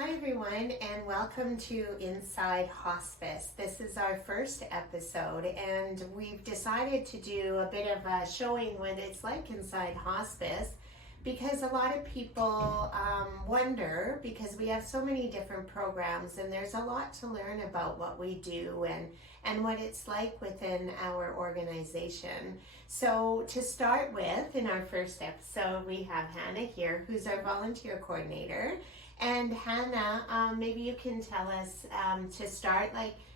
Hi everyone, and welcome to Inside Hospice. This is our first episode, and we've decided to do a bit of a showing what it's like inside hospice, because a lot of people wonder, because we have so many different programs and there's a lot to learn about what we do and what it's like within our organization. So to start with, in our first episode, we have Hannah here, who's our volunteer coordinator. And Hannah, maybe you can tell us to start,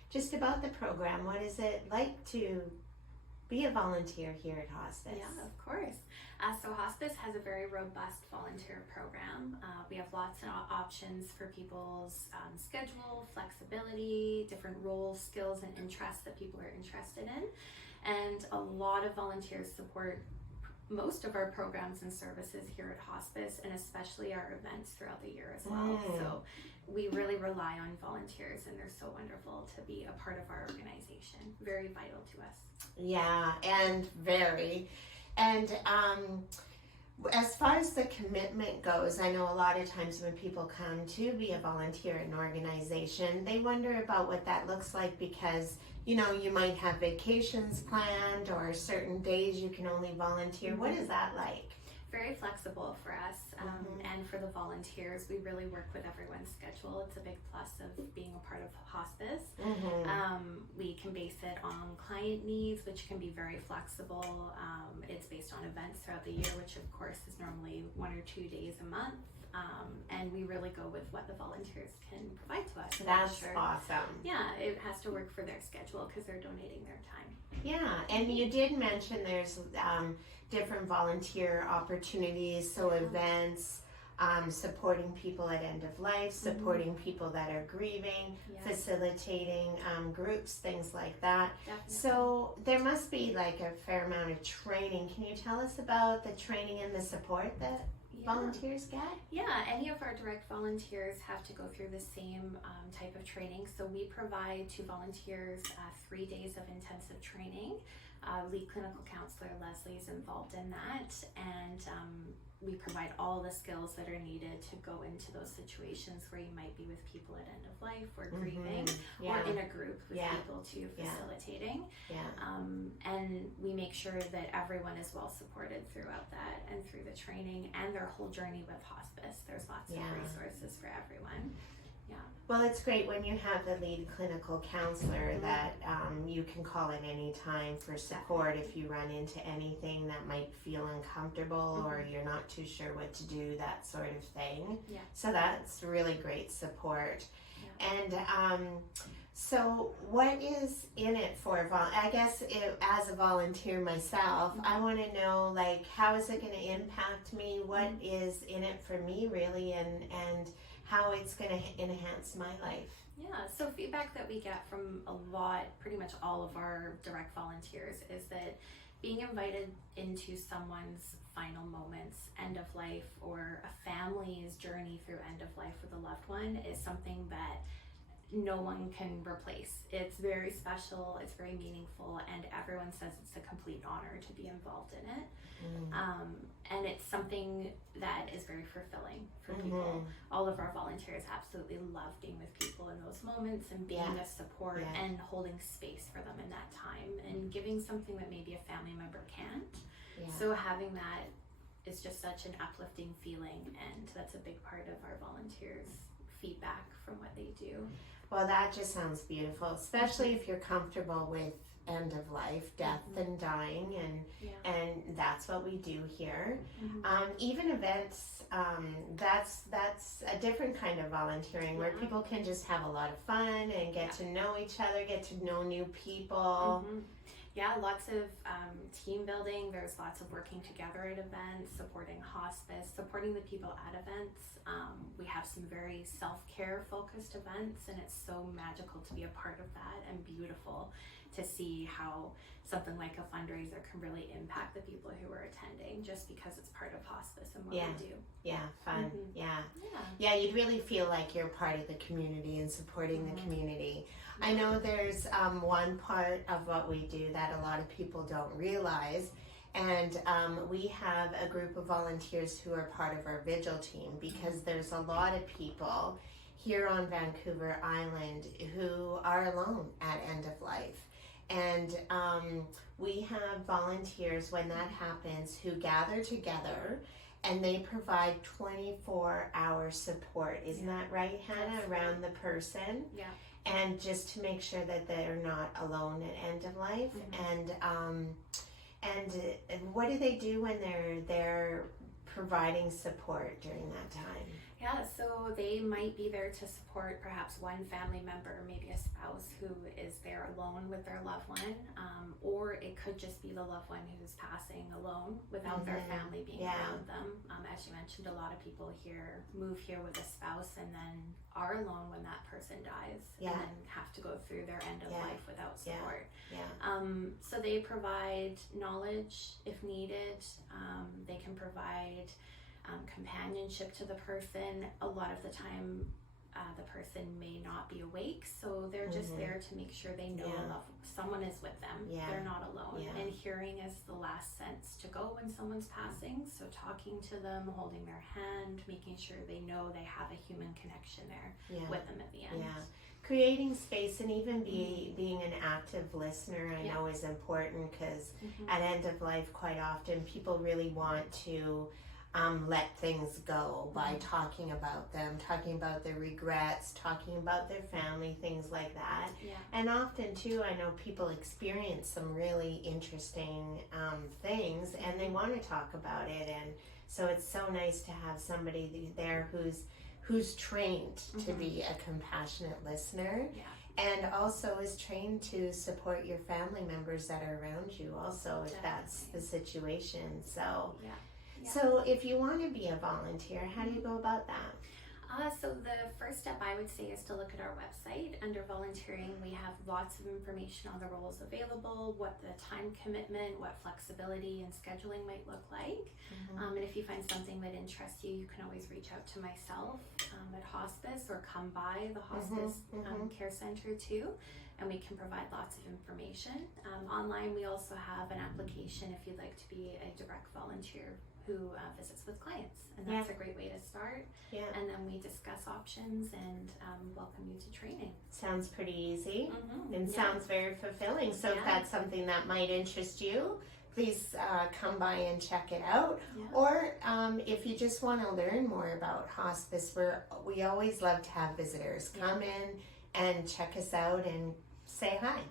just about the program. What is it like to be a volunteer here at Hospice? Yeah, of course. So Hospice has a very robust volunteer program. We have lots of options for people's schedule, flexibility, different roles, skills, and interests that people are interested in. And a lot of volunteers support most of our programs and services here at Hospice, and especially our events throughout the year as well. So we really rely on volunteers, and they're so wonderful to be a part of our organization. Very vital to us. Yeah, and very. And as far as the commitment goes, I know a lot of times when people come to be a volunteer in an organization, they wonder about what that looks like, because you might have vacations planned or certain days you can only volunteer. Mm-hmm. What is that like? Very flexible for us, and for the volunteers, we really work with everyone's schedule. It's a big plus of being a part of Hospice. We can base it on client needs, which can be very flexible. It's based on events throughout the year, which of course is normally 1 or 2 days a month. And we really go with what the volunteers can provide to us. That's awesome. Yeah, it has to work for their schedule because they're donating their time. Yeah, and you did mention there's different volunteer opportunities, so events, supporting people at end of life, supporting people that are grieving, facilitating groups, things like that. Definitely. So there must be like a fair amount of training. Can you tell us about the training and the support that volunteers get? Yeah, any of our direct volunteers have to go through the same type of training. So we provide to volunteers 3 days of intensive training. Lead clinical counselor Leslie is involved in that, and we provide all the skills that are needed to go into those situations where you might be with people at end of life or grieving, or in a group with people too, facilitating. And we make sure that everyone is well supported throughout that and through the training and their whole journey with Hospice. There's lots of resources for everyone. Well, it's great when you have the lead clinical counselor that you can call at any time for support if you run into anything that might feel uncomfortable or you're not too sure what to do, that sort of thing. So that's really great support. And so what is in it for, I guess as a volunteer myself, I want to know, how is it going to impact me? What is in it for me, really, and how it's going to enhance my life? Yeah, so feedback that we get from pretty much all of our direct volunteers is that being invited into someone's final moments, end of life, or a family's journey through end of life with a loved one is something that no one can replace. It's very special, it's very meaningful, and everyone says it's a complete honor to be involved in it. And it's something that is very fulfilling for people. All of our volunteers absolutely love being with people in those moments and being a support and holding space for them in that time and giving something that maybe a family member can't. So having that is just such an uplifting feeling, and that's a big part of our volunteers' feedback from what they do. Well, that just sounds beautiful, especially if you're comfortable with end of life, death and dying, and that's what we do here. Even events, that's a different kind of volunteering where people can just have a lot of fun and get to know each other, get to know new people. Yeah, lots of team building. There's lots of working together at events, supporting Hospice, supporting the people at events. We have some very self-care focused events, and it's so magical to be a part of that and beautiful to see how something like a fundraiser can really impact the people who are attending just because it's part of Hospice and what we do. Yeah, fun. Yeah, you'd really feel like you're part of the community and supporting the community. I know there's one part of what we do that a lot of people don't realize, and we have a group of volunteers who are part of our vigil team, because there's a lot of people here on Vancouver Island who are alone at end of life. And we have volunteers when that happens who gather together and they provide 24-hour support. Isn't that right, Hannah? Around the person. Yeah. And just to make sure that they're not alone at end of life. And what do they do when they're providing support during that time? Yeah, so they might be there to support perhaps one family member, maybe a spouse who is there alone with their loved one, or it could just be the loved one who's passing alone without their family being around them. As you mentioned, a lot of people here move here with a spouse and then are alone when that person dies and then have to go through their end of life without support. So they provide knowledge if needed. They can provide companionship to the person. A lot of the time the person may not be awake, so they're just there to make sure they know someone is with them. They're not alone. And hearing is the last sense to go when someone's passing, so talking to them, holding their hand, making sure they know they have a human connection there with them at the end. Creating space and even being an active listener, I know is important, because at end of life quite often people really want to let things go by talking about them, talking about their regrets, talking about their family, things like that. And often too, I know people experience some really interesting things and they want to talk about it, and so it's so nice to have somebody there who's trained to be a compassionate listener and also is trained to support your family members that are around you also, if that's the situation. So if you want to be a volunteer, how do you go about that? So the first step I would say is to look at our website. Under volunteering, we have lots of information on the roles available, what the time commitment, what flexibility and scheduling might look like. And if you find something that interests you, you can always reach out to myself at Hospice, or come by the Hospice Care Center too, and we can provide lots of information. Online, we also have an application if you'd like to be a direct volunteer who visits with clients, and that's a great way to start. And then we discuss options and welcome you to training. Sounds pretty easy and sounds very fulfilling. So if that's something that might interest you, please come by and check it out. Or if you just want to learn more about hospice, we always love to have visitors come in and check us out and say hi.